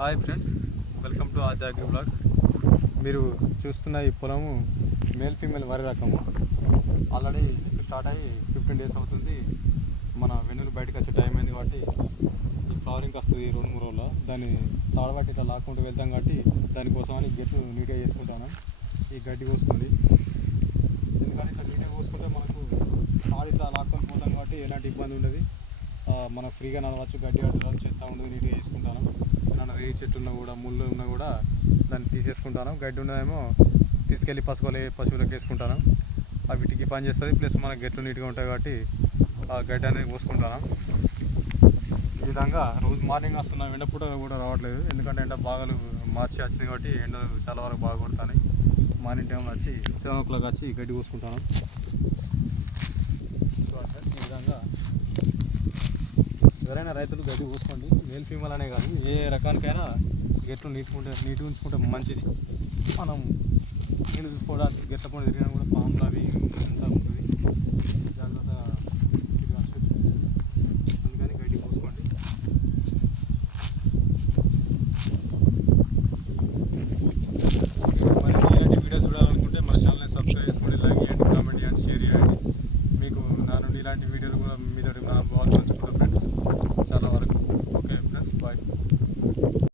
Hi friends, welcome to Aadya agri blogs. మీరు చూస్తున్న ఈ పొలము మేల్ ఫీమేల్ వరి రకము. ఆల్రెడీ స్టార్ట్ అయ్యి 15 days అవుతుంది. మన వెన్నులు బయటకు వచ్చే టైం అయింది కాబట్టి ఈ ఫ్లవరింగ్ వస్తుంది 2-3 రోజుల్లో. దాన్ని తాడబట్టి ఇట్లా లాక్కుంటూ వెళ్తాం కాబట్టి దానికోసమని గెట్లు నీట్గా చేసుకుంటాను. ఈ గడ్డి కోసుకొని, ఎందుకంటే ఇట్లా నీట్గా కోసుకుంటే మనకు తాడు ఇట్లా లాక్కొని పోతాం కాబట్టి ఎలాంటి ఇబ్బంది ఉండదు. మనం ఫ్రీగా నడవచ్చు. గడ్డి అడ్డు చెత్త ఉండదు, నీట్గా వేసుకుంటాను. ఏమైనా రేగి చెట్టు ఉన్నా కూడా, ముళ్ళు ఉన్నా కూడా దాన్ని తీసేసుకుంటాను. గడ్డి ఉన్నదేమో తీసుకెళ్ళి పశువులకు వేసుకుంటాను. వీటికి పని చేస్తుంది. ప్లస్ మనకు గెట్లు నీట్గా ఉంటాయి కాబట్టి ఆ గడ్డి అనేది పోసుకుంటాను. ఈ విధంగా రోజు మార్నింగ్ వస్తున్నాం. ఎండపూట కూడా రావట్లేదు, ఎందుకంటే ఎండ బాగా మార్చి వచ్చింది కాబట్టి ఎండలు చాలా వరకు బాగా కొడతాయి. మార్నింగ్ టైంలో వచ్చి 7 o'clock వచ్చి గడ్డి పోసుకుంటాను. ఈ విధంగా ఎవరైనా రైతులు గడ్డి పోసుకోండి. మేల్ ఫీమేల్ అనే కాదు, ఏ రకానికైనా గెట్లు నీట్గా ఉంచుకుంటే మంచిది. మనం నేను చూసుకోవడానికి గెట్ల పండు తిరిగినా కూడా పాములు అవి